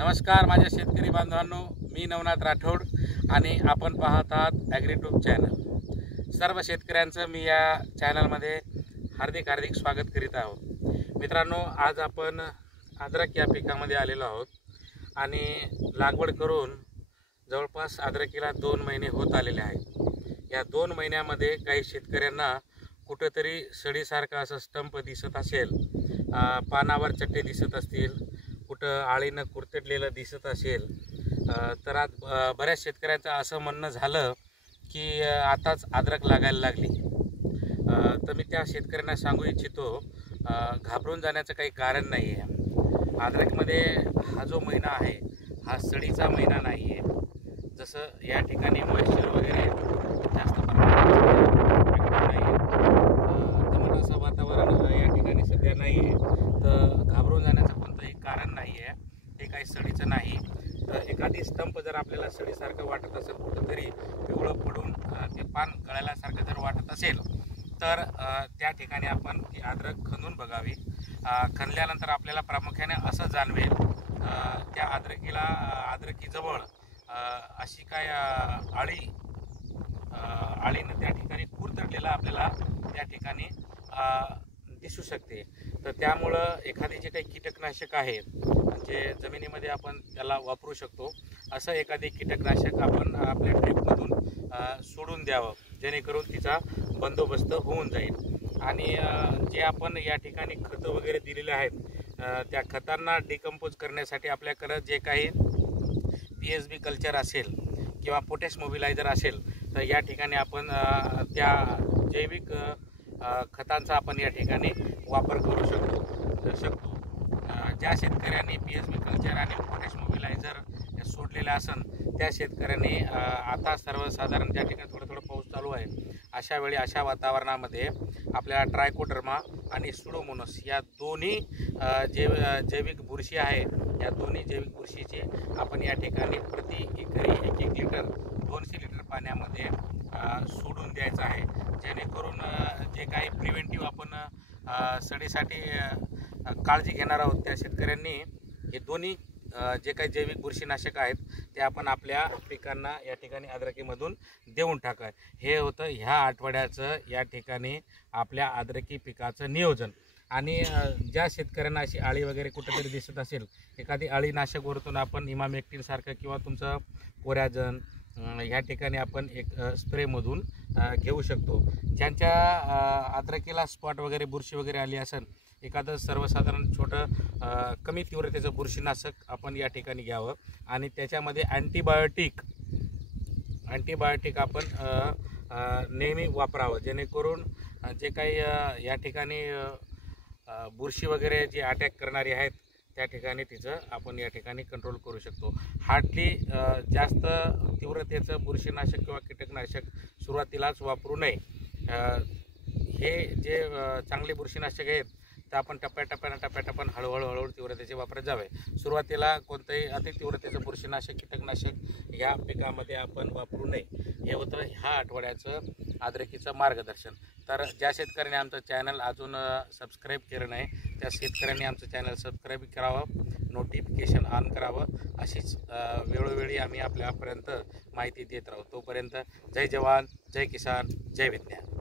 नमस्कार माझ्या शेतकरी बांधवांनो, मी नवनाथ राठोड आणि आपण पाहत आहात ॲग्रीट्यूब चॅनल। सर्व शेतकऱ्यांचं मी या चॅनलमध्ये हार्दिक स्वागत करीत आहोत। मित्रांनो, आज आपण अद्रक या पिकामध्ये आलेलो आहोत आणि लागवड करून जवळपास अद्रकीला 2 महिने होत आलेले आहेत। या 2 महिन्यामध्ये काही शेतकऱ्यांना कुठेतरी सडीसारखा असं स्टंप दिसत असेल, पानावर चट्टे दिसत असतील, कुठं आळीनं कुरतडलेलं दिसत असेल, तर आज बऱ्याच शेतकऱ्यांचं असं म्हणणं झालं की आताच अद्रक लागायला लागली। तर मी त्या शेतकऱ्यांना सांगू इच्छितो, घाबरून जाण्याचं काही कारण नाही आहे। अद्रकमध्ये हा जो महिना आहे हा सडीचा महिना नाही आहे। जसं या ठिकाणी मॉइश्चर वगैरे जास्त प्रमाणात नाही आहे, दमट असं वातावरण या ठिकाणी सध्या नाही आहे, तर घाबरून जाण्याचं कोणतंही कारण नाही आहे। हे काही सडीचं नाही। तर एखादी स्टंप जर आपल्याला सडीसारखं वाटत असेल, कुठंतरी पिवळं पडून ते पान गळाल्यासारखं जर वाटत असेल, तर त्या ठिकाणी आपण ती अद्रक खणून बघावी। खणल्यानंतर आपल्याला प्रामुख्याने असं जाणवेल, त्या अद्रकीजवळ अशी काय आळीनं त्या ठिकाणी कुरतडलेला आपल्याला त्या ठिकाणी दिसू शकते। तर त्यामुळं एखादी जे काही कीटकनाशक आहे जे जमिनीमध्ये आपण त्याला वापरू शकतो, असं एखादे कीटकनाशक आपण आपल्या ड्रीपमधून सोडून द्यावं, जेणेकरून तिचा बंदोबस्त होऊन जाईल। आणि जे आपण या ठिकाणी खतं वगैरे दिलेले आहेत, त्या खतांना डिकम्पोज करण्यासाठी आपल्याकडं जे काही PSB कल्चर असेल किंवा पोटॅश मोबिलायझर असेल, तर या ठिकाणी आपण त्या जैविक खतांचा आपण या ठिकाणी वापर करू शकतो। ज्या शेतकऱ्यांनी PSB कल्चर आणि पोटॅश मोबिलायझर सोडलेले असन, त्या शेतकऱ्यांनी आता सर्वसाधारण ज्या ठिकाणी थोडं पाऊस चालू आहे, अशा वेळी अशा वातावरणामध्ये आपल्याला ट्रायकोडर्मा आणि सुडोमोनस या दोन्ही जैविक बुरशी आहे, या दोन्ही जैविक बुरशीचे आपण या ठिकाणी प्रति एकरी 1 लिटर 200 लिटर पाण्यामध्ये सोडून द्यायचं आहे, जेणेकरून जे काही प्रिव्हेंटिव्ह आपण सडीसाठी काळजी घेणार आहोत, त्या शेतकऱ्यांनी हे दोन्ही जे काही जैविक बुरशीनाशक आहेत ते आपण आपल्या पिकांना या ठिकाणी अद्रकीमधून देऊन टाका। हे होतं ह्या आठवड्याचं या ठिकाणी आपल्या अद्रकी पिकाचं नियोजन। आणि ज्या शेतकऱ्यांना अशी आळी वगैरे कुठेतरी दिसत असेल, एखादी आळीनाशक वरतून आपण इमामेक्टिन सारखं किंवा तुमचं कोरॅजन ह्या ठिकाणी आपण एक स्प्रेमधून घेऊ शकतो। ज्यांच्या अद्रकीला स्पॉट वगैरे बुरशी वगैरे आली असेल, एखादं सर्वसाधारण छोटं कमी तीव्रतेचं बुरशीनाशक आपण या ठिकाणी घ्यावं आणि त्याच्यामध्ये अँटीबायोटिक आपण नेहमी वापरावं, जेणेकरून जे काही या ठिकाणी बुरशी वगैरे जी अटॅक करणारी आहेत, त्या ठिकाणी तिचं आपण या ठिकाणी कंट्रोल करू शकतो। हार्डली जास्त तीव्रतेचं बुरशीनाशक किंवा कीटकनाशक सुरुवातीलाच वापरू नये। हे जे चांगले बुरशीनाशक आहेत तर आपण टप्प्याटप्प्यानं हळूहळू तीव्रतेचे वापरत जावे। सुरुवातीला कोणतंही अति तीव्रतेचं बुरशीनाशक कीटकनाशक या पिकामध्ये आपण वापरू नये। हे होतं ह्या आठवड्याचं अद्रकीचं मार्गदर्शन। तर ज्या शेतकऱ्यांनी आमचं चॅनल अजून सबस्क्राईब केलं नाही, त्या शेतकऱ्यांनी आमचं चॅनल सबस्क्राईब करावं, नोटिफिकेशन ऑन करावं। अशीच वेळोवेळी आम्ही आपल्यापर्यंत माहिती देत राहू। तोपर्यंत जय जवान, जय किसान, जय विज्ञान।